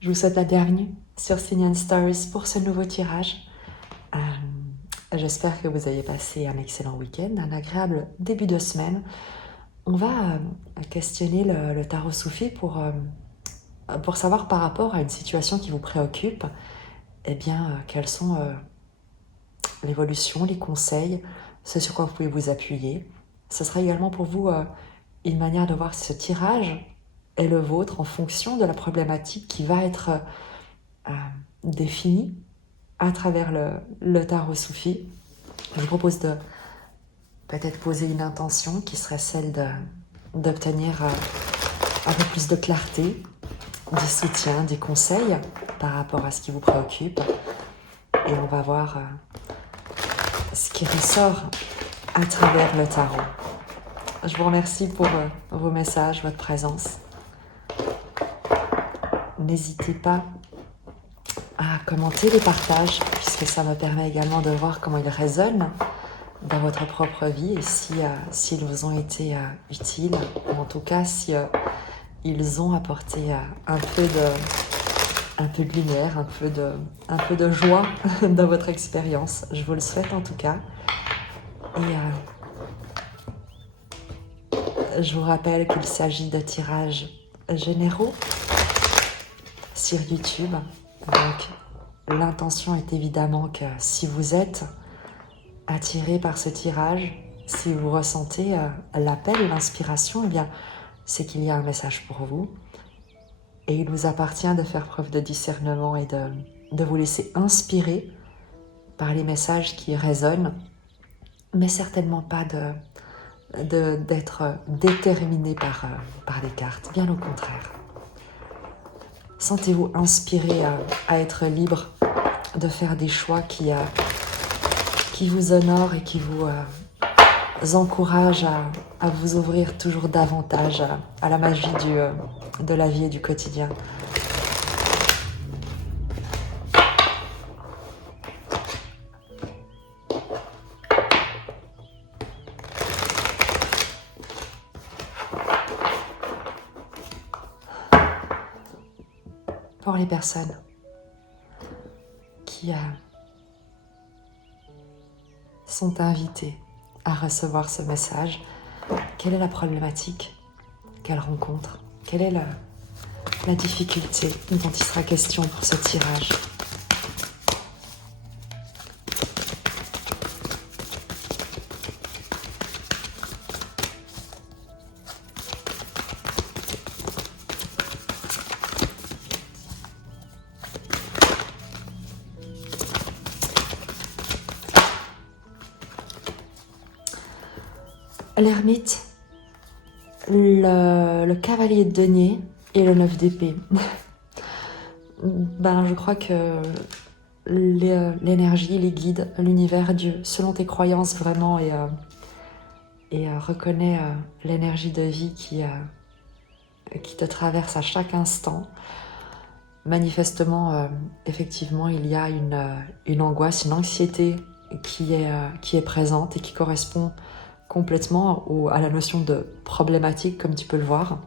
Je vous souhaite la bienvenue sur Sign & Stars pour ce nouveau tirage. J'espère que vous avez passé un excellent week-end, un agréable début de semaine. On va questionner le tarot soufi pour savoir par rapport à une situation qui vous préoccupe, eh bien, quelles sont l'évolution, les conseils, ce sur quoi vous pouvez vous appuyer. Ce sera également pour vous une manière de voir si ce tirage est le vôtre en fonction de la problématique qui va être définie à travers le tarot soufi. Je vous propose de peut-être poser une intention qui serait celle d'obtenir un peu plus de clarté, du soutien, des conseils par rapport à ce qui vous préoccupe. Et on va voir ce qui ressort à travers le tarot. Je vous remercie pour vos messages, votre présence. N'hésitez pas à commenter les partages, puisque ça me permet également de voir comment ils résonnent dans votre propre vie et s'ils vous ont été utiles, ou en tout cas si ils ont apporté un peu de lumière, un peu de joie dans votre expérience. Je vous le souhaite en tout cas. Et je vous rappelle qu'il s'agit de tirages généraux sur YouTube. Donc l'intention est évidemment que si vous êtes attiré par ce tirage, si vous ressentez l'appel ou l'inspiration, eh bien c'est qu'il y a un message pour vous. Et il vous appartient de faire preuve de discernement et de vous laisser inspirer par les messages qui résonnent, mais certainement pas d'être déterminé par les cartes, bien au contraire. Sentez-vous inspiré à être libre de faire des choix qui vous honorent et qui vous encouragent à vous ouvrir toujours davantage à la magie de la vie et du quotidien. Pour les personnes qui sont invitées à recevoir ce message, quelle est la problématique qu'elles rencontrent? Quelle est la difficulté dont il sera question pour ce tirage? L'ermite, le cavalier de denier et le 9 d'épée. Je crois que l'énergie, les guides, l'univers, Dieu, selon tes croyances vraiment, et reconnaît l'énergie de vie qui te traverse à chaque instant. Manifestement, effectivement, il y a une angoisse, une anxiété qui est présente et qui correspond complètement à la notion de problématique, comme tu peux le voir.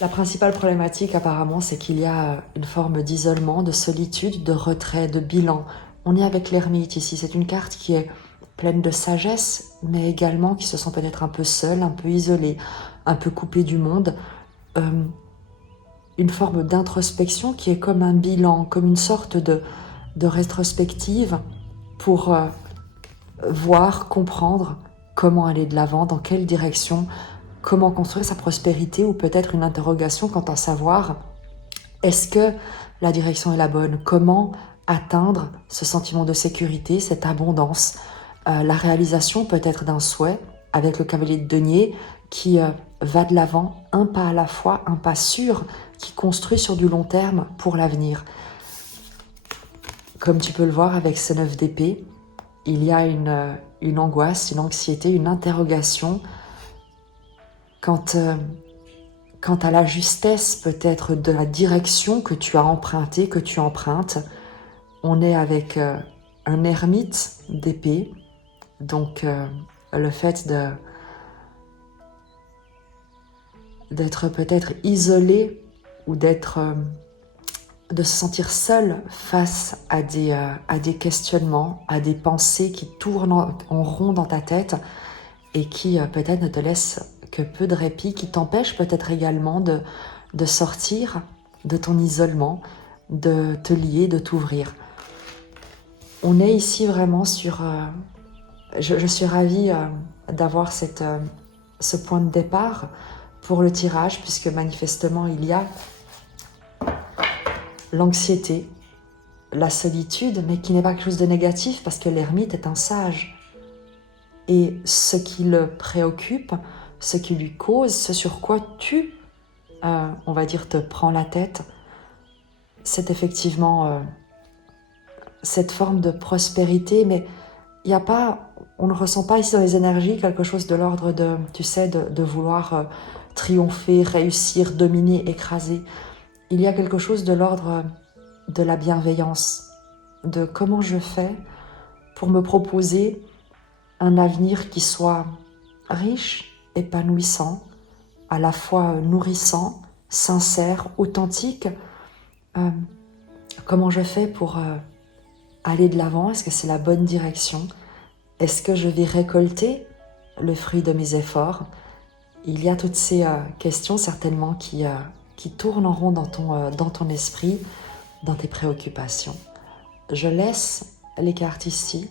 La principale problématique, apparemment, c'est qu'il y a une forme d'isolement, de solitude, de retrait, de bilan. On est avec l'ermite ici. C'est une carte qui est pleine de sagesse, mais également qui se sent peut-être un peu seule, un peu isolée, un peu coupée du monde. Une forme d'introspection qui est comme un bilan, comme une sorte de rétrospective pour voir, comprendre comment aller de l'avant, dans quelle direction, comment construire sa prospérité, ou peut-être une interrogation quant à savoir est-ce que la direction est la bonne, comment atteindre ce sentiment de sécurité, cette abondance, la réalisation peut-être d'un souhait avec le cavalier de denier qui va de l'avant, un pas à la fois, un pas sûr, qui construit sur du long terme pour l'avenir. Comme tu peux le voir avec ce 9 d'épée, il y a une angoisse, une anxiété, une interrogation quant à la justesse peut-être de la direction que tu as empruntée, que tu empruntes. On est avec un ermite d'épée, donc le fait d'être peut-être isolé ou de se sentir seul face à des questionnements, à des pensées qui tournent en rond dans ta tête et qui peut-être ne te laissent que peu de répit, qui t'empêchent peut-être également de sortir de ton isolement, de te lier, de t'ouvrir. On est ici vraiment sur... je suis ravie d'avoir ce point de départ pour le tirage, puisque manifestement il y a l'anxiété, la solitude, mais qui n'est pas quelque chose de négatif, parce que l'ermite est un sage. Et ce qui le préoccupe, ce qui lui cause, ce sur quoi tu, on va dire, te prends la tête, c'est effectivement cette forme de prospérité, mais il n'y a pas, on ne ressent pas ici dans les énergies quelque chose de l'ordre de, tu sais, de vouloir triompher, réussir, dominer, écraser. Il y a quelque chose de l'ordre de la bienveillance, de comment je fais pour me proposer un avenir qui soit riche, épanouissant, à la fois nourrissant, sincère, authentique. Comment je fais pour aller de l'avant? Est-ce que c'est la bonne direction? Est-ce que je vais récolter le fruit de mes efforts? Il y a toutes ces questions certainement qui tournent en rond dans ton esprit, dans tes préoccupations. Je laisse les cartes ici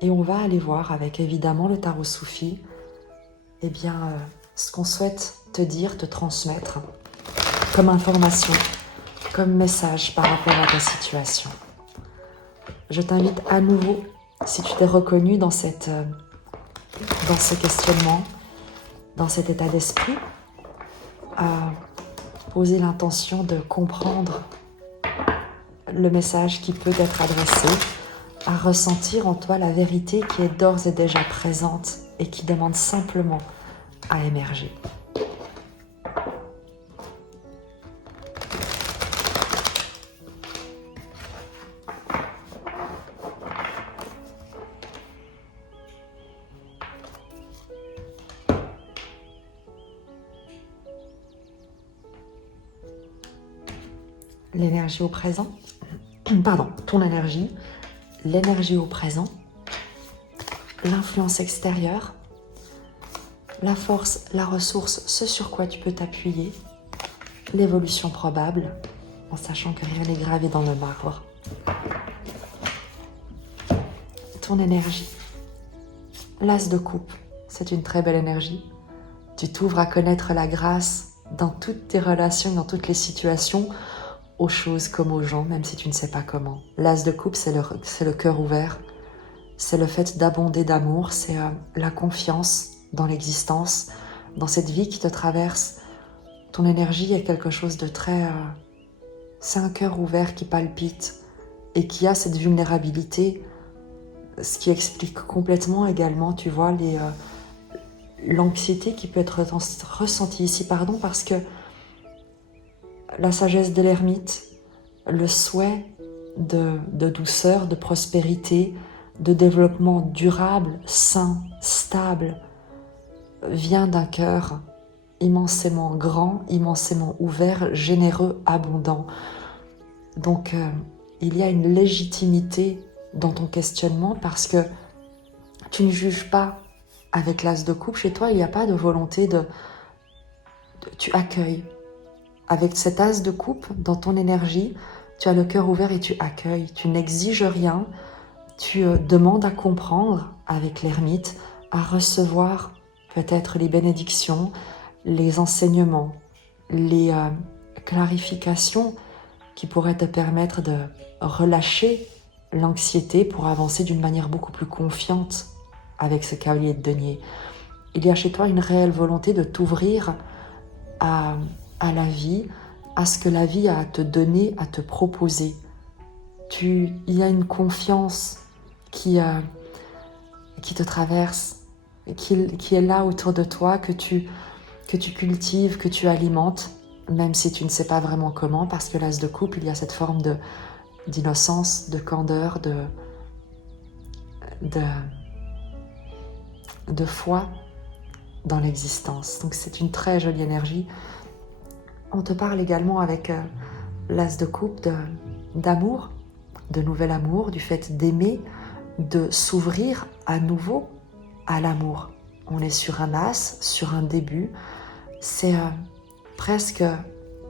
et on va aller voir avec évidemment le tarot soufi ce qu'on souhaite te dire, te transmettre comme information, comme message par rapport à ta situation. Je t'invite à nouveau, si tu t'es reconnu dans ce questionnement, dans cet état d'esprit, à poser l'intention de comprendre le message qui peut être adressé, à ressentir en toi la vérité qui est d'ores et déjà présente et qui demande simplement à émerger. L'énergie au présent, pardon, ton énergie, l'énergie au présent, l'influence extérieure, la force, la ressource, ce sur quoi tu peux t'appuyer, l'évolution probable, en sachant que rien n'est gravé dans le marbre. Ton énergie, l'as de coupe, c'est une très belle énergie. Tu t'ouvres à connaître la grâce dans toutes tes relations, dans toutes les situations, aux choses comme aux gens, même si tu ne sais pas comment. L'as de coupe, c'est le cœur ouvert, c'est le fait d'abonder d'amour, c'est la confiance dans l'existence, dans cette vie qui te traverse. Ton énergie est quelque chose de très... c'est un cœur ouvert qui palpite et qui a cette vulnérabilité, ce qui explique complètement également, tu vois, l'anxiété qui peut être ressentie ici, parce que la sagesse de l'ermite, le souhait de douceur, de prospérité, de développement durable, sain, stable, vient d'un cœur immensément grand, immensément ouvert, généreux, abondant. Donc, il y a une légitimité dans ton questionnement parce que tu ne juges pas avec l'as de coupe. Chez toi, il n'y a pas de volonté tu accueilles. Avec cet as de coupe, dans ton énergie, tu as le cœur ouvert et tu accueilles. Tu n'exiges rien, tu demandes à comprendre avec l'ermite, à recevoir peut-être les bénédictions, les enseignements, les clarifications qui pourraient te permettre de relâcher l'anxiété pour avancer d'une manière beaucoup plus confiante avec ce cavalier de denier. Il y a chez toi une réelle volonté de t'ouvrir à la vie, à ce que la vie a à te donner, à te proposer. Il y a une confiance qui te traverse, qui est là autour de toi, que tu cultives, que tu alimentes, même si tu ne sais pas vraiment comment, parce que l'as de coupe, il y a cette forme d'innocence, de candeur, de foi dans l'existence. Donc c'est une très jolie énergie. On te parle également avec l'as de coupe d'amour, de nouvel amour, du fait d'aimer, de s'ouvrir à nouveau à l'amour. On est sur un as, sur un début. C'est presque,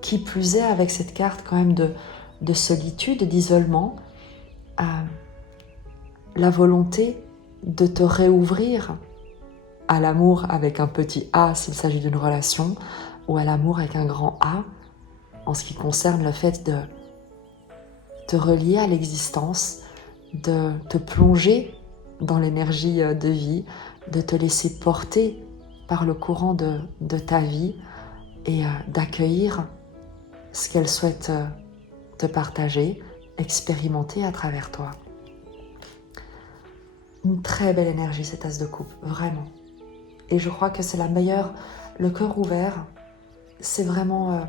qui plus est, avec cette carte quand même de solitude, d'isolement, la volonté de te réouvrir à l'amour avec un petit A s'il s'agit d'une relation, ou à l'amour avec un grand A, en ce qui concerne le fait de te relier à l'existence, de te plonger dans l'énergie de vie, de te laisser porter par le courant de ta vie et d'accueillir ce qu'elle souhaite te partager, expérimenter à travers toi. Une très belle énergie cette as de coupe, vraiment. Et je crois que c'est la meilleure, le cœur ouvert, c'est vraiment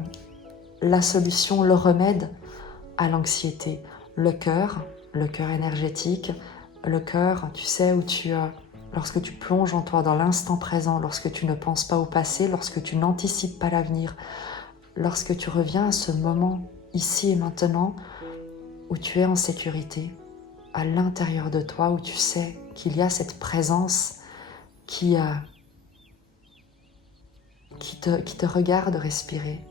la solution, le remède à l'anxiété. Le cœur énergétique, le cœur, tu sais, où lorsque tu plonges en toi dans l'instant présent, lorsque tu ne penses pas au passé, lorsque tu n'anticipes pas l'avenir, lorsque tu reviens à ce moment, ici et maintenant, où tu es en sécurité, à l'intérieur de toi, où tu sais qu'il y a cette présence qui te regarde respirer,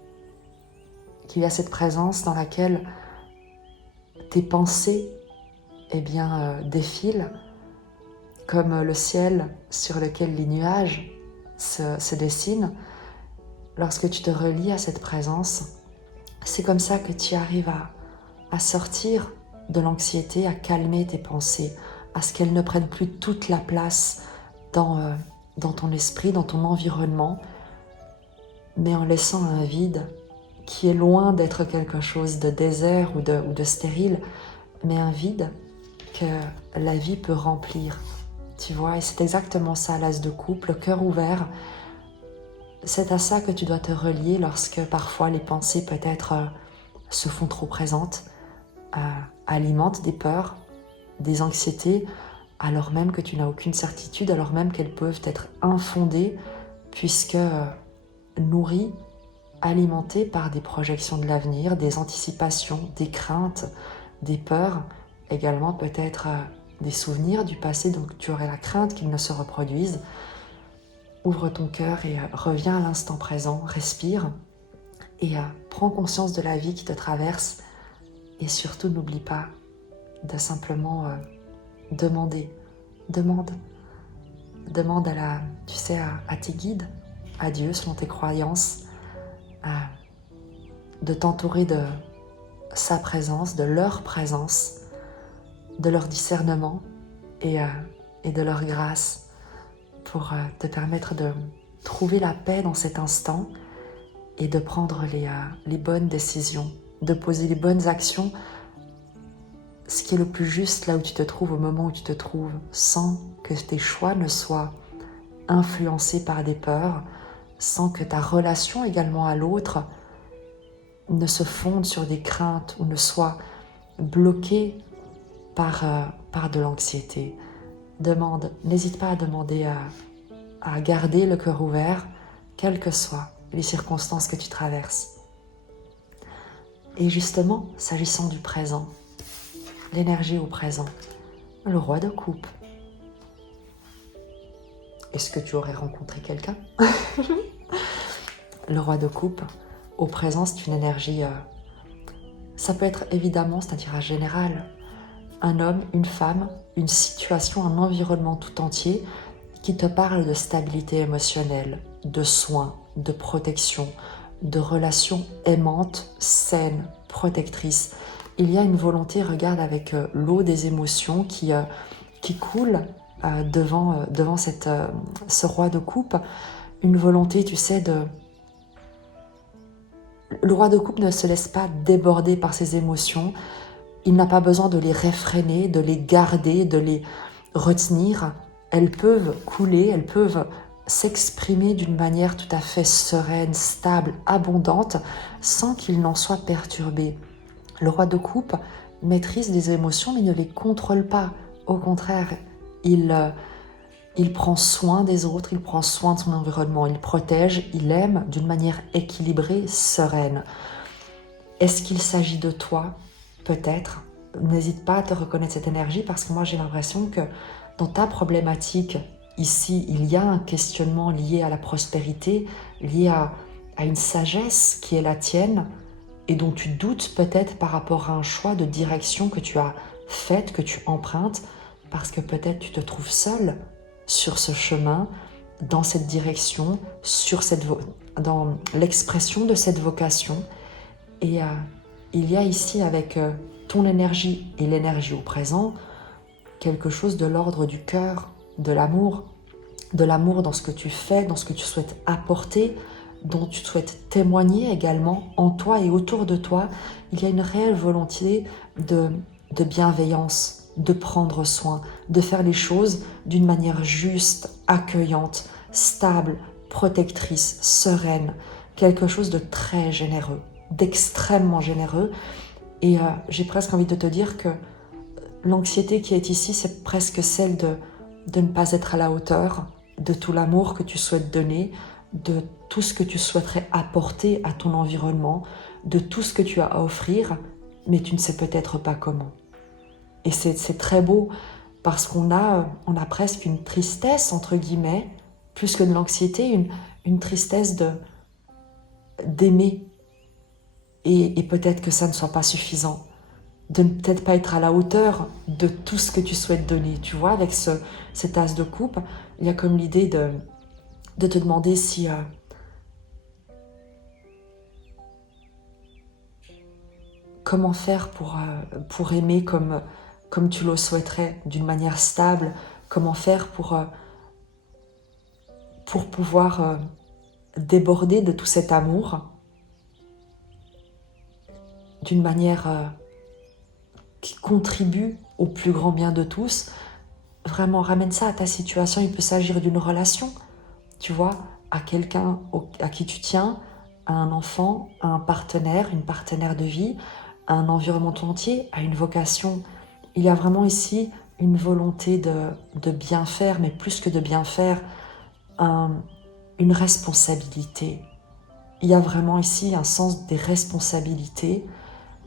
qu'il y a cette présence dans laquelle tes pensées défilent comme le ciel sur lequel les nuages se dessinent. Lorsque tu te relies à cette présence, c'est comme ça que tu arrives à sortir de l'anxiété, à calmer tes pensées, à ce qu'elles ne prennent plus toute la place dans ton esprit, dans ton environnement, mais en laissant un vide qui est loin d'être quelque chose de désert ou de stérile, mais un vide que la vie peut remplir. Tu vois, et c'est exactement ça, l'as de coupe, le cœur ouvert. C'est à ça que tu dois te relier lorsque parfois les pensées peut-être se font trop présentes, alimentent des peurs, des anxiétés, alors même que tu n'as aucune certitude, alors même qu'elles peuvent être infondées, puisque nourries, alimentées par des projections de l'avenir, des anticipations, des craintes, des peurs, également peut-être des souvenirs du passé, donc tu aurais la crainte qu'ils ne se reproduisent. Ouvre ton cœur et reviens à l'instant présent, respire et prends conscience de la vie qui te traverse et surtout n'oublie pas de simplement demander. Demande à tes guides, à Dieu selon tes croyances, de t'entourer de sa présence, de leur présence, de leur discernement et de leur grâce pour te permettre de trouver la paix dans cet instant et de prendre les bonnes décisions, de poser les bonnes actions, ce qui est le plus juste là où tu te trouves, au moment où tu te trouves, sans que tes choix ne soient influencés par des peurs, sans que ta relation également à l'autre ne se fonde sur des craintes ou ne soit bloquée par de l'anxiété. N'hésite pas à demander à garder le cœur ouvert, quelles que soient les circonstances que tu traverses. Et justement, s'agissant du présent, l'énergie au présent, le roi de coupe. Est-ce que tu aurais rencontré quelqu'un? Le roi de coupe, au présent, c'est une énergie, ça peut être évidemment, c'est un tirage général, un homme, une femme, une situation, un environnement tout entier qui te parle de stabilité émotionnelle, de soins, de protection, de relations aimantes, saines, protectrices. Il y a une volonté, regarde, avec l'eau des émotions qui coule devant ce roi de coupe, une volonté, tu sais, Le roi de coupe ne se laisse pas déborder par ses émotions. Il n'a pas besoin de les réfréner, de les garder, de les retenir. Elles peuvent couler, elles peuvent s'exprimer d'une manière tout à fait sereine, stable, abondante, sans qu'il n'en soit perturbé. Le roi de coupe maîtrise les émotions mais ne les contrôle pas. Au contraire, il prend soin des autres, il prend soin de son environnement, il protège, il aime d'une manière équilibrée, sereine. Est-ce qu'il s'agit de toi? Peut-être. N'hésite pas à te reconnaître cette énergie parce que moi j'ai l'impression que dans ta problématique, ici, il y a un questionnement lié à la prospérité, lié à une sagesse qui est la tienne et dont tu doutes peut-être par rapport à un choix de direction que tu as fait, que tu empruntes, parce que peut-être tu te trouves seul sur ce chemin, dans cette direction, dans l'expression de cette vocation. Et il y a ici avec ton énergie et l'énergie au présent, quelque chose de l'ordre du cœur, de l'amour dans ce que tu fais, dans ce que tu souhaites apporter, dont tu souhaites témoigner également en toi et autour de toi. Il y a une réelle volonté de bienveillance, de prendre soin, de faire les choses d'une manière juste, accueillante, stable, protectrice, sereine, quelque chose de très généreux, d'extrêmement généreux. Et j'ai presque envie de te dire que l'anxiété qui est ici, c'est presque celle de ne pas être à la hauteur de tout l'amour que tu souhaites donner, de tout ce que tu souhaiterais apporter à ton environnement, de tout ce que tu as à offrir, mais tu ne sais peut-être pas comment. Et c'est très beau parce on a presque une tristesse, entre guillemets, plus que de l'anxiété, une tristesse d'aimer. Et peut-être que ça ne soit pas suffisant, de ne peut-être pas être à la hauteur de tout ce que tu souhaites donner. Tu vois, avec cet as de coupe, il y a comme l'idée de te demander si comment faire pour aimer comme tu le souhaiterais, d'une manière stable, comment faire pour pouvoir déborder de tout cet amour d'une manière qui contribue au plus grand bien de tous. Vraiment, ramène ça à ta situation. Il peut s'agir d'une relation, tu vois, à quelqu'un à qui tu tiens, à un enfant, à un partenaire, une partenaire de vie, à un environnement tout entier, à une vocation. Il y a vraiment ici une volonté de bien faire, mais plus que de bien faire, une responsabilité. Il y a vraiment ici un sens des responsabilités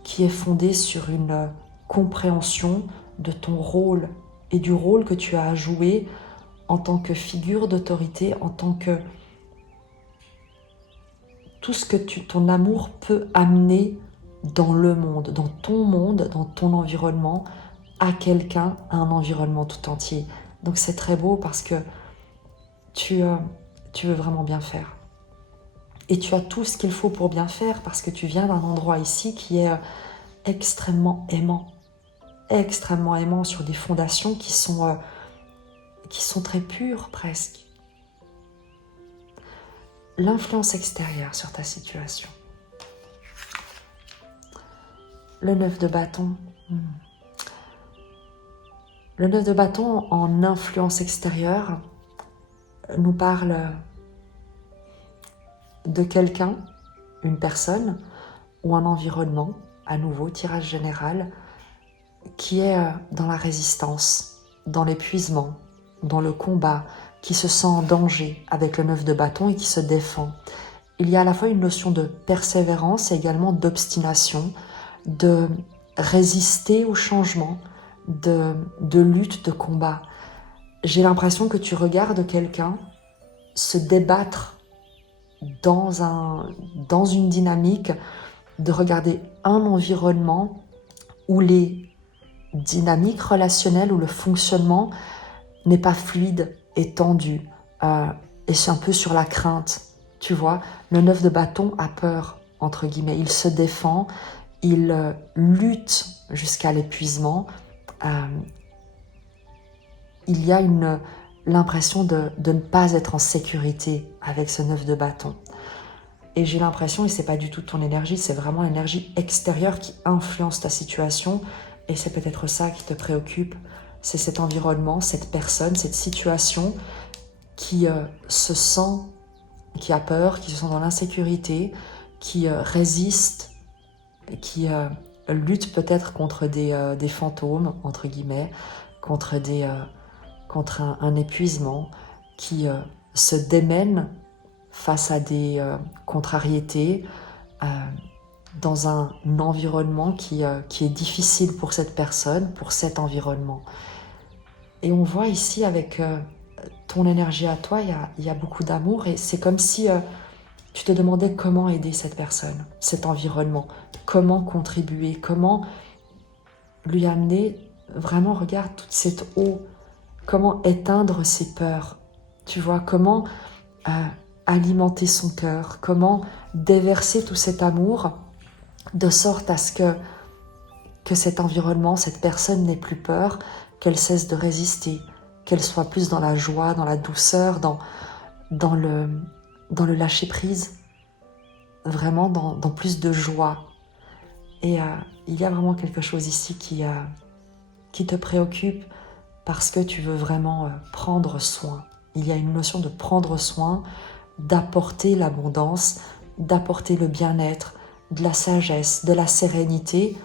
qui est fondé sur une compréhension de ton rôle et du rôle que tu as à jouer en tant que figure d'autorité, en tant que tout ce que ton amour peut amener dans le monde, dans ton environnement, à quelqu'un, à un environnement tout entier. Donc c'est très beau parce que tu veux vraiment bien faire. Et tu as tout ce qu'il faut pour bien faire parce que tu viens d'un endroit ici qui est extrêmement aimant sur des fondations qui sont très pures presque. L'influence extérieure sur ta situation. Le 9 de bâton. Le 9 de bâton en influence extérieure nous parle de quelqu'un, une personne ou un environnement, à nouveau tirage général, qui est dans la résistance, dans l'épuisement, dans le combat, qui se sent en danger avec le 9 de bâton et qui se défend. Il y a à la fois une notion de persévérance et également d'obstination, de résister au changement, de lutte, de combat. J'ai l'impression que tu regardes quelqu'un se débattre dans une dynamique, de regarder un environnement où les dynamiques relationnelles, où le fonctionnement n'est pas fluide et tendu, et c'est un peu sur la crainte. Tu vois, le 9 de bâton a peur, entre guillemets, il se défend, il lutte jusqu'à l'épuisement. Il y a l'impression de ne pas être en sécurité avec ce 9 de bâton. Et j'ai l'impression, et c'est pas du tout ton énergie, c'est vraiment l'énergie extérieure qui influence ta situation, et c'est peut-être ça qui te préoccupe, c'est cet environnement, cette personne, cette situation qui se sent, qui a peur, qui se sent dans l'insécurité, qui résiste, qui lutte peut-être contre des fantômes, entre guillemets, contre contre un épuisement, qui se démène face à des contrariétés, dans un environnement qui est difficile pour cette personne, pour cet environnement. Et on voit ici avec ton énergie à toi, il y a beaucoup d'amour, et c'est comme si tu te demandais comment aider cette personne, cet environnement, comment contribuer, comment lui amener vraiment, regarde toute cette eau, comment éteindre ses peurs, tu vois, comment alimenter son cœur, comment déverser tout cet amour de sorte à ce que cet environnement, cette personne n'ait plus peur, qu'elle cesse de résister, qu'elle soit plus dans la joie, dans la douceur, dans le lâcher-prise, vraiment dans plus de joie. Et il y a vraiment quelque chose ici qui te préoccupe parce que tu veux vraiment prendre soin. Il y a une notion de prendre soin, d'apporter l'abondance, d'apporter le bien-être, de la sagesse, de la sérénité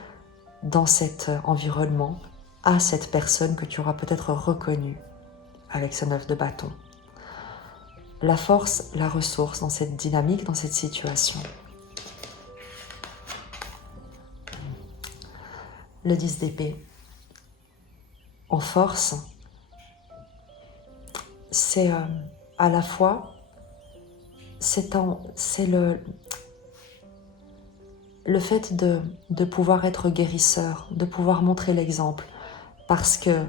dans cet environnement, à cette personne que tu auras peut-être reconnue avec ce 9 de bâton. La force, la ressource dans cette dynamique, dans cette situation. Le 10 d'épée. En force, c'est à la fois, c'est le fait de pouvoir être guérisseur, de pouvoir montrer l'exemple, parce que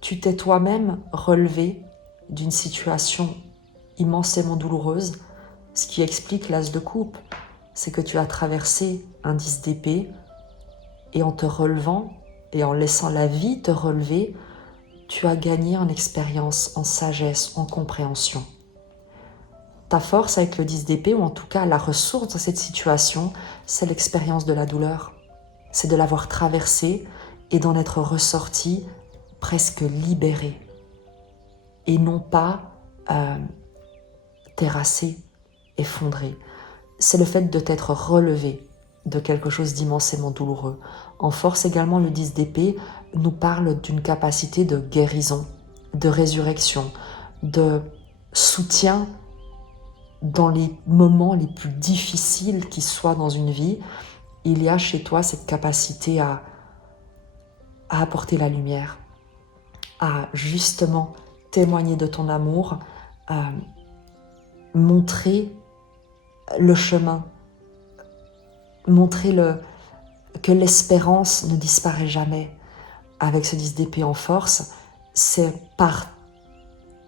tu t'es toi-même relevé d'une situation immensément douloureuse, ce qui explique l'as de coupe, c'est que tu as traversé un 10 d'épée, et en te relevant, et en laissant la vie te relever, tu as gagné en expérience, en sagesse, en compréhension. Ta force avec le 10 d'épée, ou en tout cas la ressource dans cette situation, c'est l'expérience de la douleur. C'est de l'avoir traversée et d'en être ressorti presque libéré. Et non pas terrassé, effondré. C'est le fait de t'être relevé de quelque chose d'immensément douloureux. En force également, le 10 d'épée nous parle d'une capacité de guérison, de résurrection, de soutien dans les moments les plus difficiles qui soient dans une vie. Il y a chez toi cette capacité à apporter la lumière, à justement témoigner de ton amour, à montrer le chemin, montrer que l'espérance ne disparaît jamais. Avec ce 10 d'épée en force, c'est par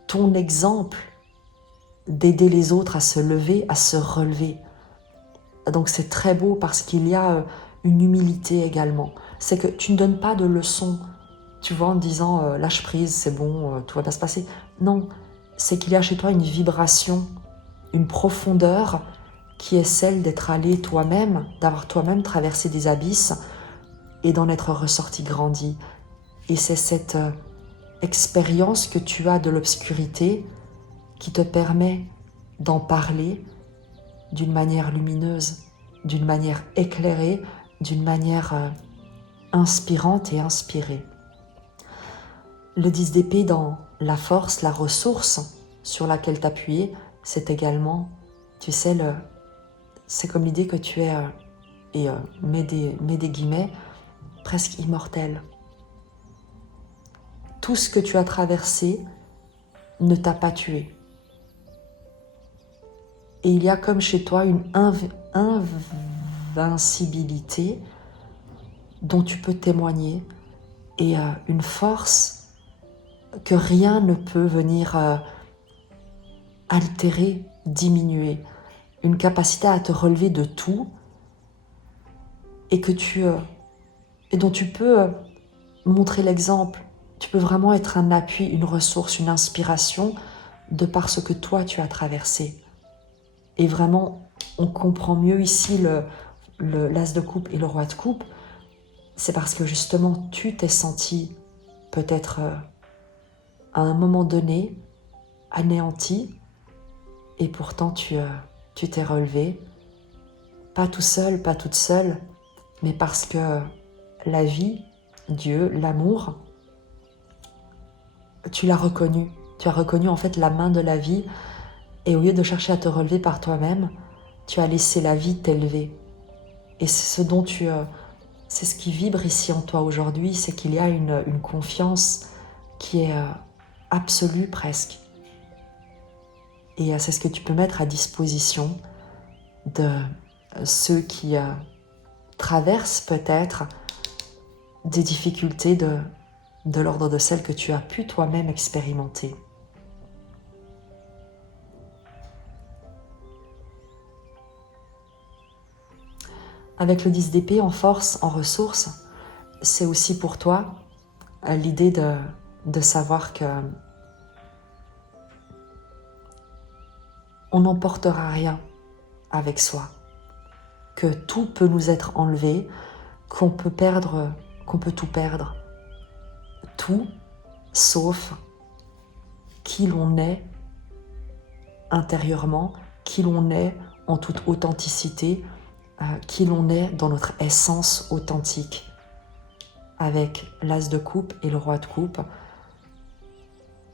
ton exemple d'aider les autres à se lever, à se relever. Donc c'est très beau parce qu'il y a une humilité également. C'est que tu ne donnes pas de leçons, tu vois, en disant lâche prise, c'est bon, tout va bien se passer. Non, c'est qu'il y a chez toi une vibration, une profondeur qui est celle d'être allé toi-même, d'avoir toi-même traversé des abysses et d'en être ressorti grandi. Et c'est cette expérience que tu as de l'obscurité qui te permet d'en parler d'une manière lumineuse, d'une manière éclairée, d'une manière inspirante et inspirée. Le 10 d'épée dans la force, la ressource sur laquelle t'appuyer, c'est également, tu sais, c'est comme l'idée que tu es, mets des guillemets, presque immortel. Tout ce que tu as traversé ne t'a pas tué. Et il y a comme chez toi une invincibilité dont tu peux témoigner et une force que rien ne peut venir altérer, diminuer. Une capacité à te relever de tout et dont tu peux montrer l'exemple. Tu peux vraiment être un appui, une ressource, une inspiration de par ce que toi tu as traversé. Et vraiment, on comprend mieux ici l'as de coupe et le roi de coupe. C'est parce que justement, tu t'es senti peut-être à un moment donné anéanti et pourtant tu t'es relevé. Pas tout seul, pas toute seule, mais parce que la vie, Dieu, l'amour tu l'as reconnu. Tu as reconnu en fait la main de la vie et au lieu de chercher à te relever par toi-même, tu as laissé la vie t'élever. Et c'est ce dont c'est ce qui vibre ici en toi aujourd'hui, c'est qu'il y a une confiance qui est absolue presque. Et c'est ce que tu peux mettre à disposition de ceux qui traversent peut-être des difficultés de l'ordre de celles que tu as pu toi-même expérimenter. Avec le 10 d'épée en force, en ressources, c'est aussi pour toi l'idée de savoir que on n'emportera rien avec soi, que tout peut nous être enlevé, qu'on peut tout perdre, tout sauf qui l'on est intérieurement, qui l'on est en toute authenticité, qui l'on est dans notre essence authentique. Avec l'as de coupe et le roi de coupe,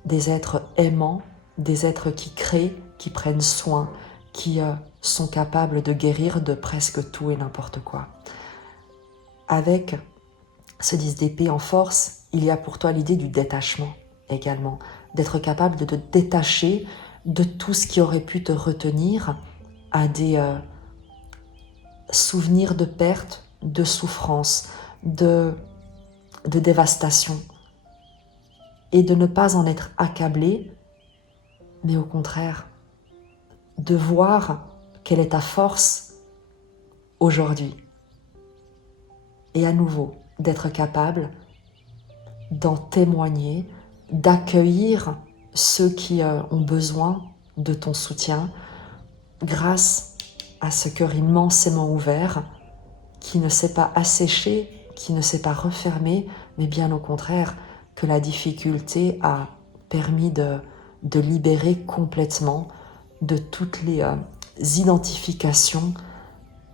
des êtres aimants, des êtres qui créent, qui prennent soin, qui sont capables de guérir de presque tout et n'importe quoi. Avec ce 10 d'épée en force, il y a pour toi l'idée du détachement également, d'être capable de te détacher de tout ce qui aurait pu te retenir à des souvenirs de perte, de souffrance, de dévastation, et de ne pas en être accablé, mais au contraire, de voir quelle est ta force aujourd'hui. Et à nouveau, d'être capable d'en témoigner, d'accueillir ceux qui ont besoin de ton soutien grâce à ce cœur immensément ouvert qui ne s'est pas asséché, qui ne s'est pas refermé, mais bien au contraire, que la difficulté a permis de libérer complètement de toutes les identifications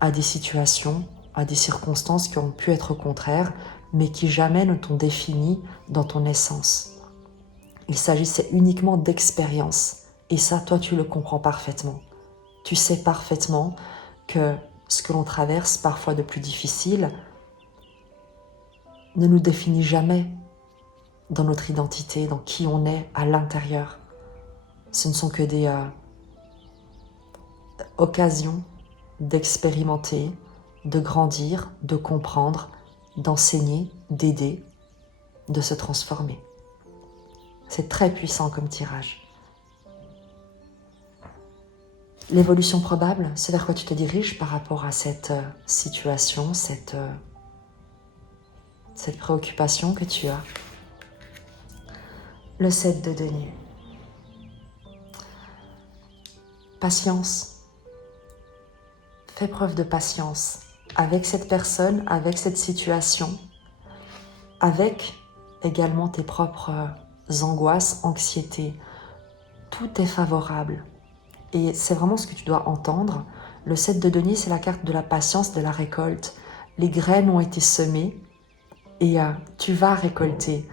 à des situations, à des circonstances qui ont pu être contraires, mais qui jamais ne t'ont défini dans ton essence. Il s'agissait uniquement d'expérience, et ça, toi, tu le comprends parfaitement. Tu sais parfaitement que ce que l'on traverse, parfois de plus difficile, ne nous définit jamais dans notre identité, dans qui on est à l'intérieur. Ce ne sont que des occasions d'expérimenter, de grandir, de comprendre, d'enseigner, d'aider, de se transformer. C'est très puissant comme tirage. L'évolution probable, c'est vers quoi tu te diriges par rapport à cette situation, cette préoccupation que tu as. Le 7 de denier. Patience. Fais preuve de patience avec cette personne, avec cette situation, avec également tes propres angoisses, anxiétés. Tout est favorable. Et c'est vraiment ce que tu dois entendre. Le 7 de denier, c'est la carte de la patience, de la récolte. Les graines ont été semées et tu vas récolter.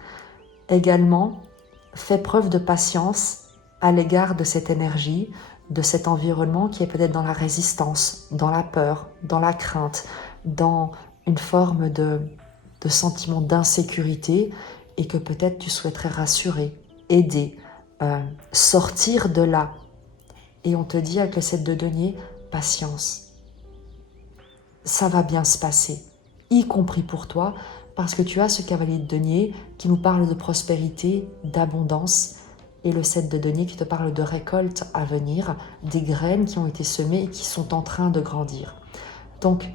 Également, fais preuve de patience à l'égard de cette énergie, de cet environnement qui est peut-être dans la résistance, dans la peur, dans la crainte, dans une forme de sentiment d'insécurité et que peut-être tu souhaiterais rassurer, aider, sortir de là. Et on te dit avec le 7 de denier, patience. Ça va bien se passer, y compris pour toi, parce que tu as ce cavalier de denier qui nous parle de prospérité, d'abondance, et le 7 de denier qui te parle de récolte à venir, des graines qui ont été semées et qui sont en train de grandir. Donc,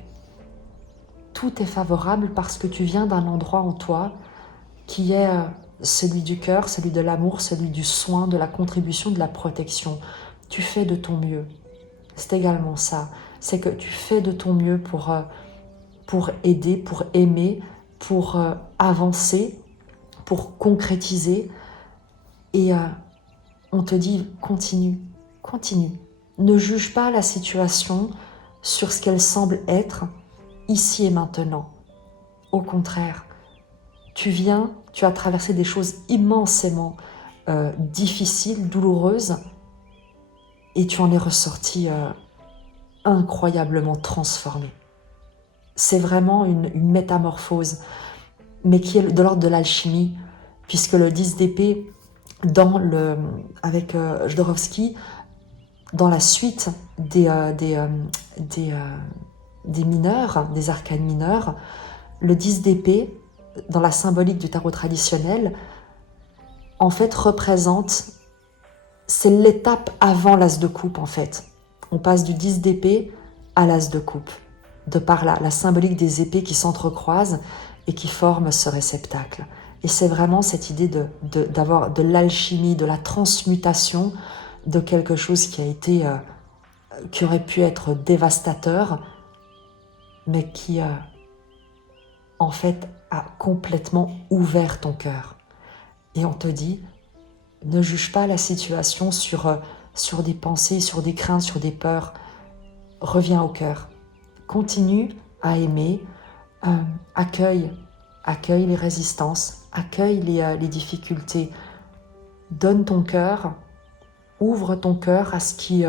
tout est favorable parce que tu viens d'un endroit en toi qui est celui du cœur, celui de l'amour, celui du soin, de la contribution, de la protection. Tu fais de ton mieux. C'est également ça. C'est que tu fais de ton mieux pour aider, pour aimer, pour avancer, pour concrétiser. Et on te dit, continue, continue. Ne juge pas la situation sur ce qu'elle semble être ici et maintenant. Au contraire, tu as traversé des choses immensément difficile, douloureuse, et tu en es ressorti incroyablement transformé. C'est vraiment une métamorphose, mais qui est de l'ordre de l'alchimie, puisque le 10 d'épée, avec Jodorowsky, dans la suite des mineurs, des arcanes mineurs, le 10 d'épée, dans la symbolique du tarot traditionnel, en fait représente, c'est l'étape avant l'as de coupe en fait. On passe du 10 d'épée à l'as de coupe, de par là, la symbolique des épées qui s'entrecroisent et qui forment ce réceptacle. Et c'est vraiment cette idée d'avoir de l'alchimie, de la transmutation de quelque chose qui aurait pu être dévastateur, mais qui en fait a complètement ouvert ton cœur. Et on te dit, ne juge pas la situation sur des pensées, sur des craintes, sur des peurs. Reviens au cœur. Continue à aimer. Accueille les résistances, accueille les difficultés. Donne ton cœur, ouvre ton cœur à ce qui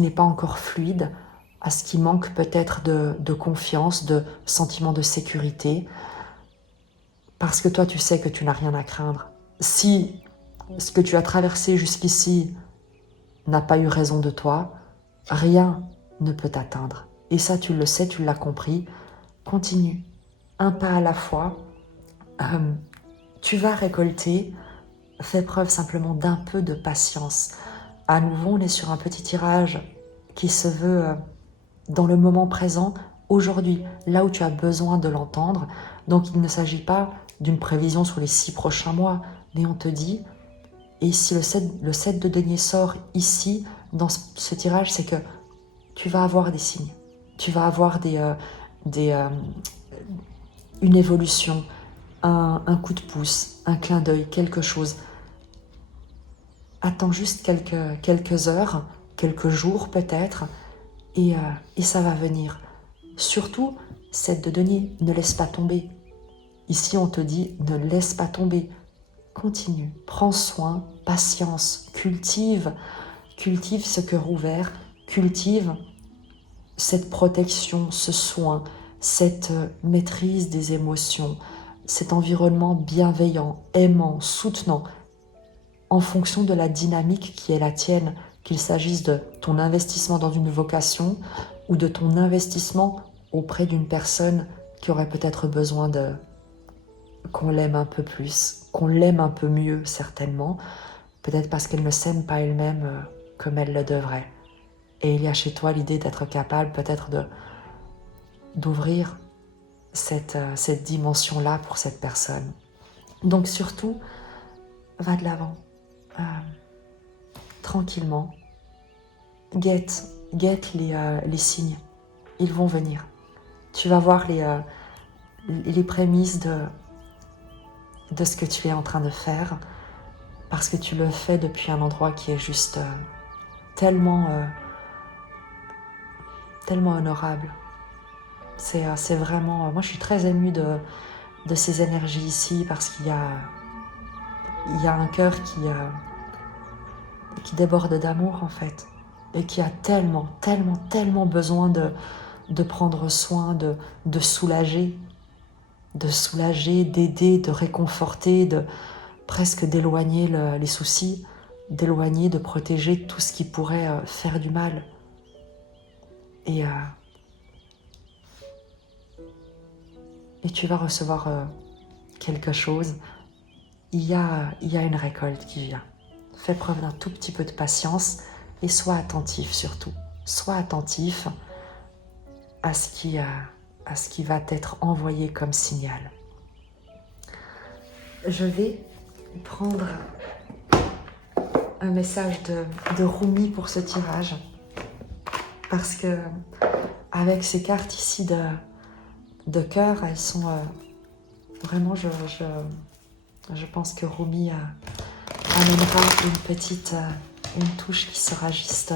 n'est pas encore fluide, à ce qui manque peut-être de confiance, de sentiment de sécurité. Parce que toi, tu sais que tu n'as rien à craindre. Si ce que tu as traversé jusqu'ici n'a pas eu raison de toi, rien ne peut t'atteindre. Et ça, tu le sais, tu l'as compris. Continue, un pas à la fois. Tu vas récolter. Fais preuve simplement d'un peu de patience. À nouveau, on est sur un petit tirage qui se veut dans le moment présent, aujourd'hui, là où tu as besoin de l'entendre. Donc, il ne s'agit pas d'une prévision sur les 6 prochains mois, mais on te dit, et si le 7 de denier sort ici, dans ce tirage, c'est que tu vas avoir des signes. Tu vas avoir une évolution, un coup de pouce, un clin d'œil, quelque chose. Attends juste quelques heures, quelques jours peut-être, et ça va venir. Surtout, 7 de denier, ne laisse pas tomber. Ici, on te dit, ne laisse pas tomber. Continue, prends soin, patience, cultive ce cœur ouvert, cultive cette protection, ce soin, cette maîtrise des émotions, cet environnement bienveillant, aimant, soutenant, en fonction de la dynamique qui est la tienne, qu'il s'agisse de ton investissement dans une vocation ou de ton investissement auprès d'une personne qui aurait peut-être besoin qu'on l'aime un peu plus, qu'on l'aime un peu mieux certainement, peut-être parce qu'elle ne s'aime pas elle-même comme elle le devrait. Et il y a chez toi l'idée d'être capable peut-être d'ouvrir cette dimension-là pour cette personne. Donc surtout, va de l'avant, tranquillement, guette les signes, ils vont venir. Tu vas voir les prémices de ce que tu es en train de faire, parce que tu le fais depuis un endroit qui est juste tellement honorable. C'est vraiment... Moi, je suis très émue de ces énergies ici, parce qu'il y a un cœur qui déborde d'amour, en fait, et qui a tellement, tellement, tellement besoin de prendre soin, de soulager, d'aider, de réconforter, de presque d'éloigner les soucis, d'éloigner, de protéger tout ce qui pourrait faire du mal. Et tu vas recevoir quelque chose. Il y a une récolte qui vient. Fais preuve d'un tout petit peu de patience et sois attentif surtout. Sois attentif à ce qui va t'être envoyé comme signal. Je vais prendre un message de Rumi pour ce tirage, parce que avec ces cartes ici de cœur, elles sont vraiment, je pense que Rumi amènera une touche qui sera juste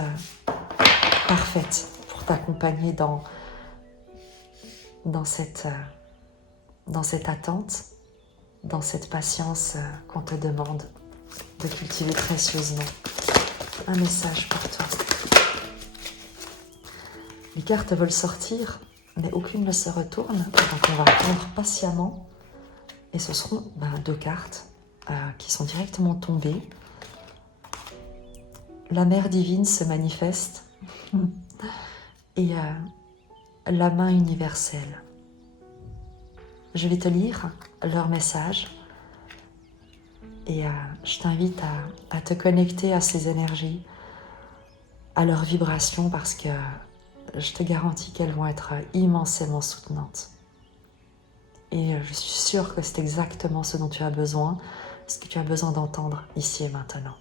parfaite pour t'accompagner dans cette attente, dans cette patience qu'on te demande. de cultiver précieusement. Un message pour toi. Les cartes veulent sortir, mais aucune ne se retourne, donc on va attendre patiemment. Et ce seront 2 cartes qui sont directement tombées. La mère divine se manifeste et la main universelle. Je vais te lire leur message et je t'invite à te connecter à ces énergies, à leurs vibrations, parce que je te garantis qu'elles vont être immensément soutenantes. Et je suis sûre que c'est exactement ce dont tu as besoin, ce que tu as besoin d'entendre ici et maintenant.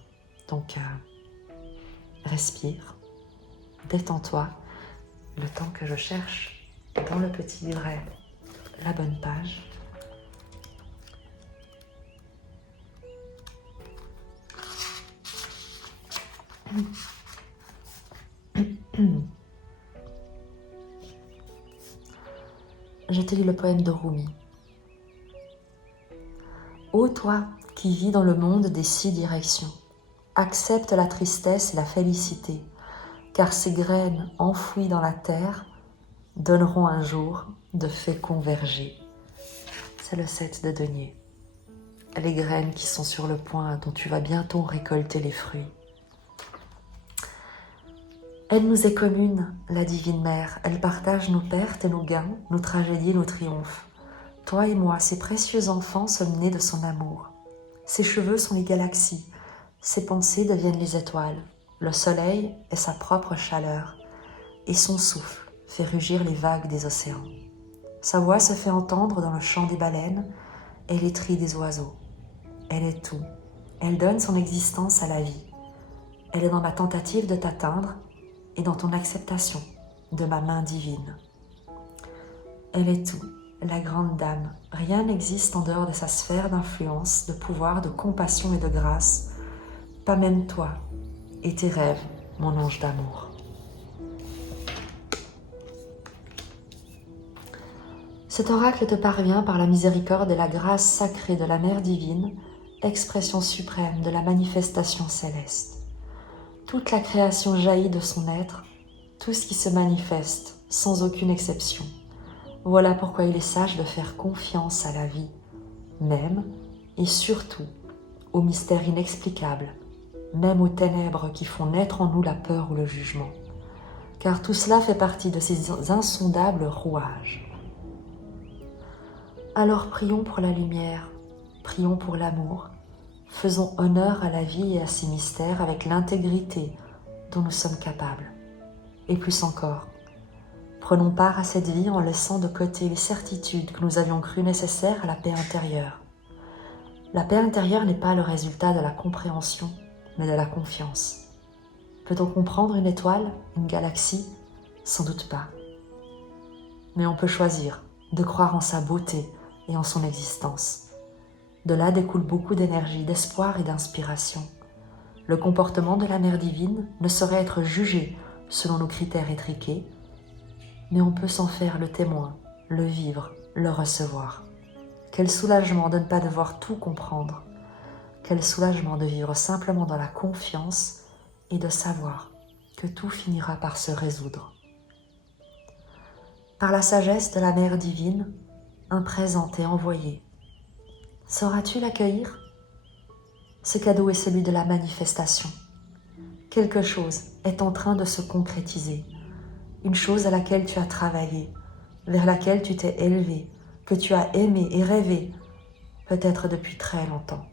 Donc, respire, détends-toi, le temps que je cherche dans le petit livret la bonne page. Je te lis le poème de Rumi. Ô toi qui vis dans le monde des 6 directions, accepte la tristesse et la félicité, car ces graines enfouies dans la terre donneront un jour de féconds vergers. C'est le 7 de denier. Les graines qui sont sur le point, dont tu vas bientôt récolter les fruits. Elle nous est commune, la divine mère. Elle partage nos pertes et nos gains, nos tragédies et nos triomphes. Toi et moi, ces précieux enfants, sommes nés de son amour. Ses cheveux sont les galaxies, ses pensées deviennent les étoiles. Le soleil est sa propre chaleur, et son souffle fait rugir les vagues des océans. Sa voix se fait entendre dans le chant des baleines et les tris des oiseaux. Elle est tout. Elle donne son existence à la vie. Elle est dans ma tentative de t'atteindre et dans ton acceptation de ma main divine. Elle est tout, la grande dame. Rien n'existe en dehors de sa sphère d'influence, de pouvoir, de compassion et de grâce. Pas même toi et tes rêves, mon ange d'amour. Cet oracle te parvient par la miséricorde et la grâce sacrée de la Mère divine, expression suprême de la manifestation céleste. Toute la création jaillit de son être, tout ce qui se manifeste, sans aucune exception. Voilà pourquoi il est sage de faire confiance à la vie, même et surtout aux mystères inexplicables, même aux ténèbres qui font naître en nous la peur ou le jugement. Car tout cela fait partie de ces insondables rouages. Alors prions pour la lumière, prions pour l'amour, faisons honneur à la vie et à ses mystères avec l'intégrité dont nous sommes capables. Et plus encore, prenons part à cette vie en laissant de côté les certitudes que nous avions crues nécessaires à la paix intérieure. La paix intérieure n'est pas le résultat de la compréhension, mais de la confiance. Peut-on comprendre une étoile, une galaxie? Sans doute pas. Mais on peut choisir de croire en sa beauté et en son existence. De là découle beaucoup d'énergie, d'espoir et d'inspiration. Le comportement de la Mère divine ne saurait être jugé selon nos critères étriqués, mais on peut s'en faire le témoin, le vivre, le recevoir. Quel soulagement de ne pas devoir tout comprendre. Quel soulagement de vivre simplement dans la confiance et de savoir que tout finira par se résoudre. Par la sagesse de la Mère divine, un présent est envoyé. Sauras-tu l'accueillir? Ce cadeau est celui de la manifestation. Quelque chose est en train de se concrétiser, une chose à laquelle tu as travaillé, vers laquelle tu t'es élevé, que tu as aimé et rêvé, peut-être depuis très longtemps.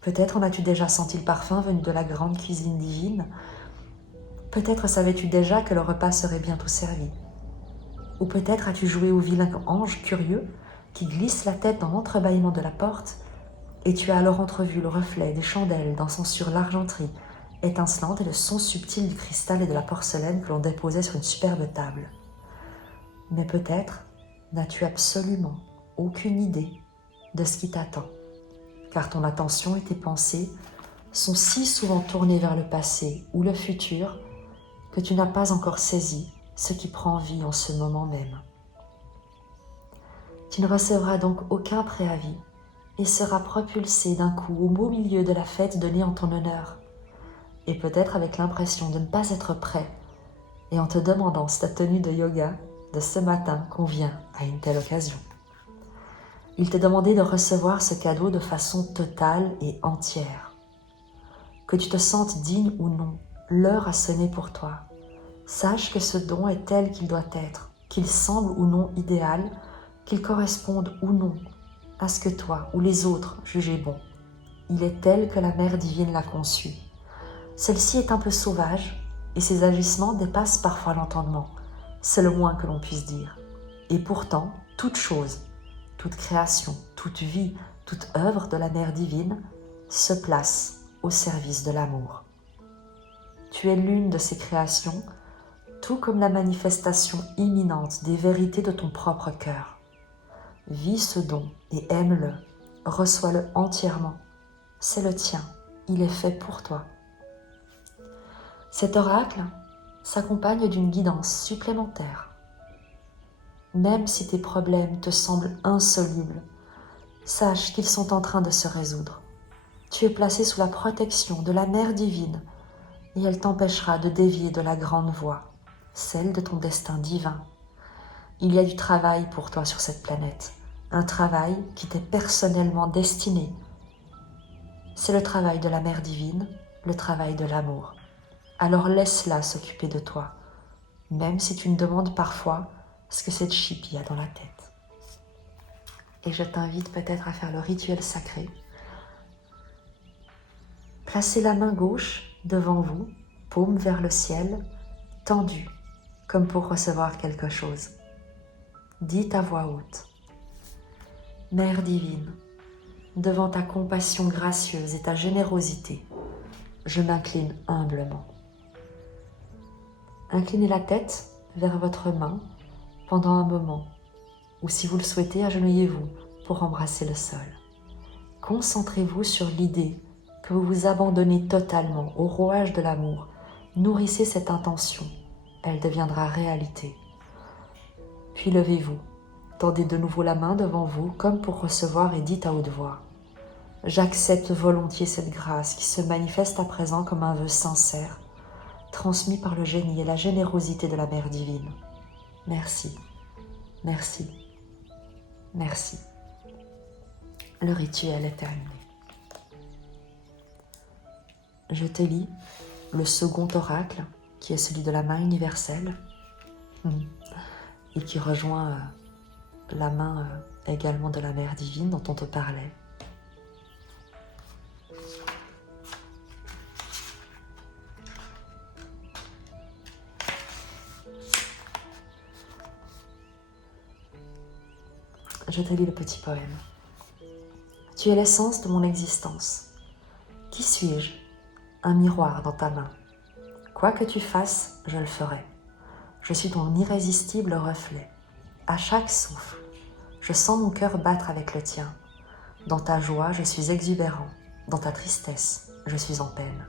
Peut-être en as-tu déjà senti le parfum venu de la grande cuisine divine. Peut-être savais-tu déjà que le repas serait bientôt servi. Ou peut-être as-tu joué au vilain ange curieux qui glisse la tête dans l'entrebâillement de la porte, et tu as alors entrevu le reflet des chandelles dansant sur l'argenterie étincelante et le son subtil du cristal et de la porcelaine que l'on déposait sur une superbe table. Mais peut-être n'as-tu absolument aucune idée de ce qui t'attend, car ton attention et tes pensées sont si souvent tournées vers le passé ou le futur que tu n'as pas encore saisi ce qui prend vie en ce moment même. Tu ne recevras donc aucun préavis et sera propulsé d'un coup au beau milieu de la fête donnée en ton honneur, et peut-être avec l'impression de ne pas être prêt, et en te demandant si ta tenue de yoga de ce matin convient à une telle occasion. Il t'est demandé de recevoir ce cadeau de façon totale et entière. Que tu te sentes digne ou non, l'heure a sonné pour toi. Sache que ce don est tel qu'il doit être, qu'il semble ou non idéal, qu'il corresponde ou non à ce que toi ou les autres jugez bon. Il est tel que la Mère divine l'a conçu. Celle-ci est un peu sauvage et ses agissements dépassent parfois l'entendement. C'est le moins que l'on puisse dire. Et pourtant, toute chose, toute création, toute vie, toute œuvre de la Mère divine se place au service de l'amour. Tu es l'une de ces créations, tout comme la manifestation imminente des vérités de ton propre cœur. Vis ce don et aime-le, reçois-le entièrement. C'est le tien, il est fait pour toi. Cet oracle s'accompagne d'une guidance supplémentaire. Même si tes problèmes te semblent insolubles, sache qu'ils sont en train de se résoudre. Tu es placé sous la protection de la Mère divine et elle t'empêchera de dévier de la grande voie, celle de ton destin divin. Il y a du travail pour toi sur cette planète, un travail qui t'est personnellement destiné. C'est le travail de la Mère divine, le travail de l'amour. Alors laisse-la s'occuper de toi, même si tu me demandes parfois ce que cette chipie a dans la tête. Et je t'invite peut-être à faire le rituel sacré. Placez la main gauche devant vous, paume vers le ciel, tendue, comme pour recevoir quelque chose. Dites à voix haute: Mère divine, devant ta compassion gracieuse et ta générosité, je m'incline humblement. Inclinez la tête vers votre main pendant un moment, ou si vous le souhaitez, agenouillez-vous pour embrasser le sol. Concentrez-vous sur l'idée que vous vous abandonnez totalement au rouage de l'amour. Nourrissez cette intention, elle deviendra réalité. Puis levez-vous, tendez de nouveau la main devant vous comme pour recevoir et dites à haute voix: j'accepte volontiers cette grâce qui se manifeste à présent comme un vœu sincère, transmis par le génie et la générosité de la Mère divine. Merci, merci, merci. Le rituel est terminé. Je te lis le second oracle, qui est celui de la main universelle, et qui rejoint la main également de la Mère divine dont on te parlait. Je te lis le petit poème. Tu es l'essence de mon existence. Qui suis-je? Un miroir dans ta main. Quoi que tu fasses, je le ferai. Je suis ton irrésistible reflet. À chaque souffle, je sens mon cœur battre avec le tien. Dans ta joie, je suis exubérant. Dans ta tristesse, je suis en peine.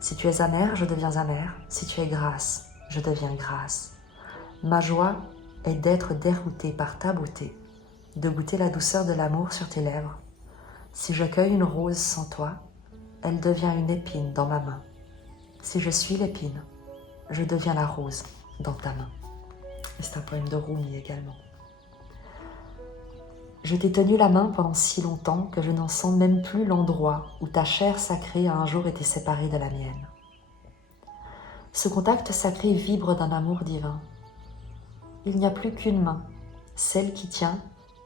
Si tu es amer, je deviens amer. Si tu es grâce, je deviens grâce. Ma joie est d'être dérouté par ta beauté, de goûter la douceur de l'amour sur tes lèvres. Si je cueille une rose sans toi, elle devient une épine dans ma main. Si je suis l'épine, je deviens la rose dans ta main. Et c'est un poème de Rumi également. Je t'ai tenu la main pendant si longtemps que je n'en sens même plus l'endroit où ta chair sacrée a un jour été séparée de la mienne. Ce contact sacré vibre d'un amour divin. Il n'y a plus qu'une main, celle qui tient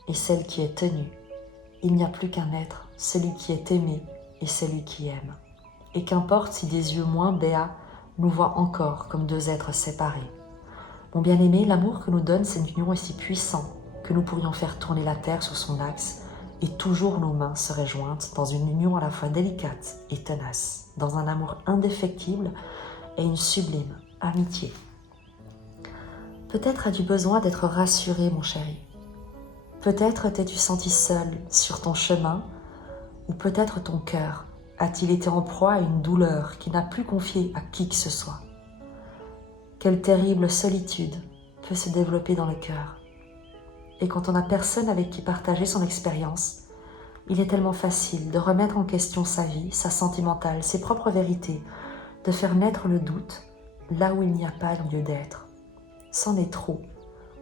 et celle qui est tenue. Il n'y a plus qu'un être, celui qui est aimé et celui qui aime. Et qu'importe si des yeux moins béats nous voient encore comme deux êtres séparés. Mon bien-aimé, l'amour que nous donne cette union est si puissant que nous pourrions faire tourner la terre sur son axe et toujours nos mains seraient jointes dans une union à la fois délicate et tenace, dans un amour indéfectible et une sublime amitié. Peut-être as-tu besoin d'être rassuré, mon chéri. Peut-être t'es-tu senti seul sur ton chemin, ou peut-être ton cœur a-t-il été en proie à une douleur qui n'a plus confié à qui que ce soit. Quelle terrible solitude peut se développer dans le cœur. Et quand on n'a personne avec qui partager son expérience, Il est tellement facile de remettre en question sa vie, sa sentimentale, ses propres vérités, de faire naître le doute là où il n'y a pas lieu d'être. C'en est trop.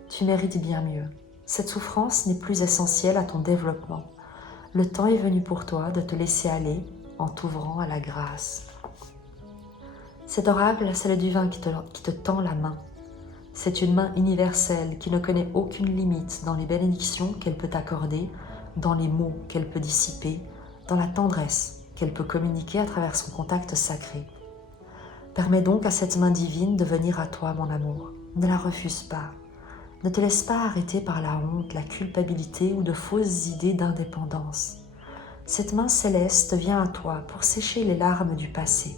Tu mérites bien mieux. Cette souffrance n'est plus essentielle à ton développement. Le temps est venu pour toi de te laisser aller en t'ouvrant à la grâce. Cet oracle, c'est le divin qui te tend la main. C'est une main universelle qui ne connaît aucune limite dans les bénédictions qu'elle peut accorder, dans les mots qu'elle peut dissiper, dans la tendresse qu'elle peut communiquer à travers son contact sacré. Permets donc à cette main divine de venir à toi, mon amour. Ne la refuse pas. Ne te laisse pas arrêter par la honte, la culpabilité ou de fausses idées d'indépendance. Cette main céleste vient à toi pour sécher les larmes du passé.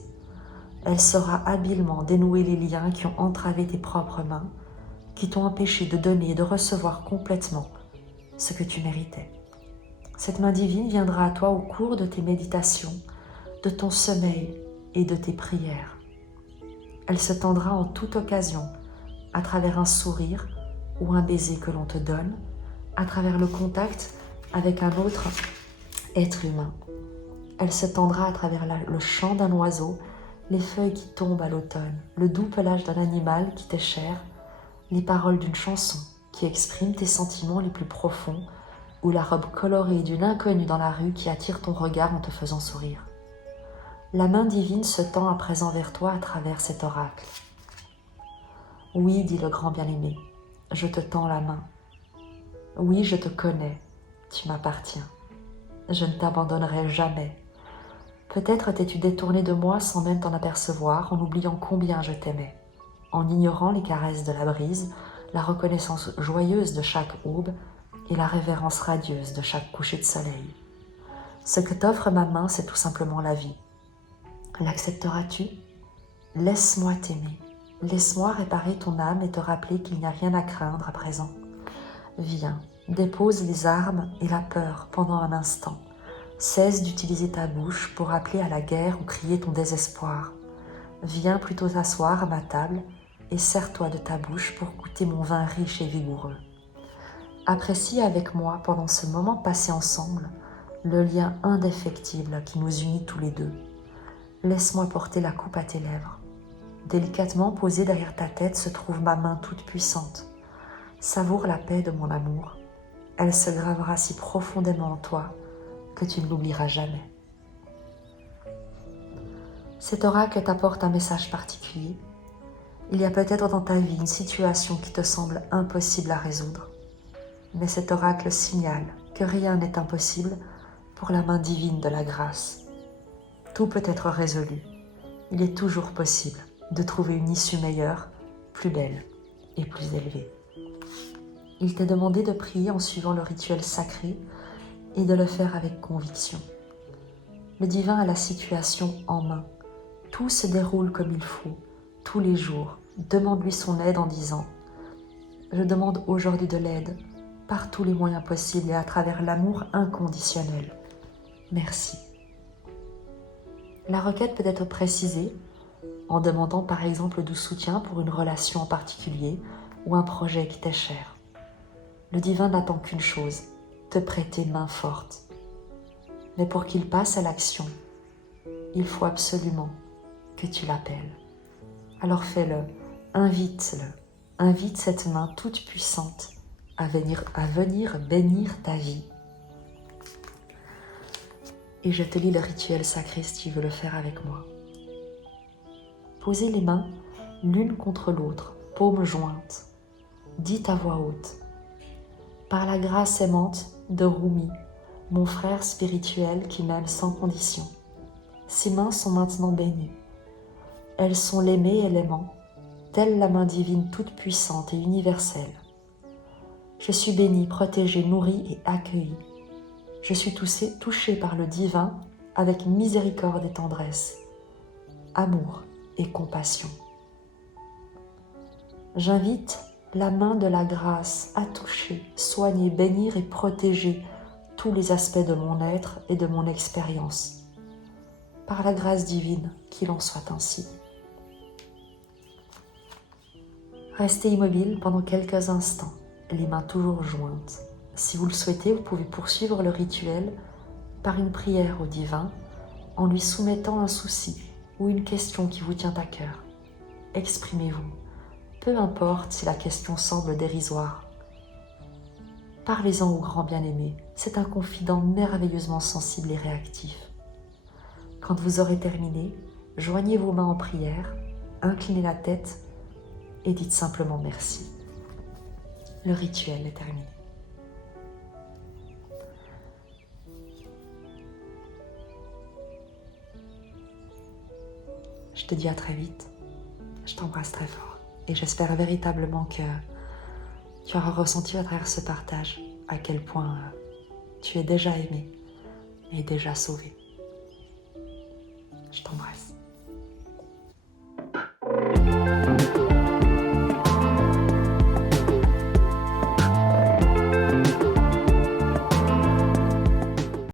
Elle saura habilement dénouer les liens qui ont entravé tes propres mains, qui t'ont empêché de donner et de recevoir complètement ce que tu méritais. Cette main divine viendra à toi au cours de tes méditations, de ton sommeil et de tes prières. Elle se tendra en toute occasion, à travers un sourire ou un baiser que l'on te donne, à travers le contact avec un autre être humain. Elle se tendra à travers le chant d'un oiseau, les feuilles qui tombent à l'automne, le doux pelage d'un animal qui t'est cher, les paroles d'une chanson qui exprime tes sentiments les plus profonds, ou la robe colorée d'une inconnue dans la rue qui attire ton regard en te faisant sourire. La main divine se tend à présent vers toi à travers cet oracle. Oui, dit le grand bien-aimé, je te tends la main. Oui, je te connais, tu m'appartiens. Je ne t'abandonnerai jamais. Peut-être t'es-tu détourné de moi sans même t'en apercevoir, en oubliant combien je t'aimais, en ignorant les caresses de la brise, la reconnaissance joyeuse de chaque aube et la révérence radieuse de chaque coucher de soleil. Ce que t'offre ma main, c'est tout simplement la vie. L'accepteras-tu? Laisse-moi t'aimer. Laisse-moi réparer ton âme et te rappeler qu'il n'y a rien à craindre à présent. Viens, dépose les armes et la peur pendant un instant. Cesse d'utiliser ta bouche pour appeler à la guerre ou crier ton désespoir. Viens plutôt t'asseoir à ma table et sers-toi de ta bouche pour goûter mon vin riche et vigoureux. Apprécie avec moi pendant ce moment passé ensemble le lien indéfectible qui nous unit tous les deux. Laisse-moi porter la coupe à tes lèvres. Délicatement posée derrière ta tête se trouve ma main toute puissante. Savoure la paix de mon amour. Elle se gravera si profondément en toi que tu ne l'oublieras jamais. Cet oracle t'apporte un message particulier. Il y a peut-être dans ta vie une situation qui te semble impossible à résoudre. Mais cet oracle signale que rien n'est impossible pour la main divine de la grâce. Tout peut être résolu. Il est toujours possible de trouver une issue meilleure, plus belle et plus élevée. Il t'est demandé de prier en suivant le rituel sacré et de le faire avec conviction. Le divin a la situation en main. Tout se déroule comme il faut, tous les jours. Demande-lui son aide en disant « Je demande aujourd'hui de l'aide par tous les moyens possibles et à travers l'amour inconditionnel. Merci. » La requête peut être précisée en demandant par exemple du soutien pour une relation en particulier ou un projet qui t'est cher. Le divin n'attend qu'une chose, te prêter main forte. Mais pour qu'il passe à l'action, il faut absolument que tu l'appelles. Alors fais-le, invite-le, invite cette main toute puissante à venir bénir ta vie. Et je te lis le rituel sacré si tu veux le faire avec moi. Posez les mains l'une contre l'autre, paumes jointes. Dites à voix haute. Par la grâce aimante de Rumi, mon frère spirituel qui m'aime sans condition. Ses mains sont maintenant bénies. Elles sont l'aimé et l'aimant, telle la main divine toute puissante et universelle. Je suis bénie, protégée, nourrie et accueillie. Je suis touchée par le divin avec miséricorde et tendresse, amour et compassion. J'invite la main de la grâce à toucher, soigner, bénir et protéger tous les aspects de mon être et de mon expérience. Par la grâce divine, qu'il en soit ainsi. Restez immobile pendant quelques instants, les mains toujours jointes. Si vous le souhaitez, vous pouvez poursuivre le rituel par une prière au divin en lui soumettant un souci ou une question qui vous tient à cœur. Exprimez-vous, peu importe si la question semble dérisoire. Parlez-en au grand bien-aimé, c'est un confident merveilleusement sensible et réactif. Quand vous aurez terminé, joignez vos mains en prière, inclinez la tête et dites simplement merci. Le rituel est terminé. Je te dis à très vite, je t'embrasse très fort et j'espère véritablement que tu auras ressenti à travers ce partage à quel point tu es déjà aimé et déjà sauvé. Je t'embrasse.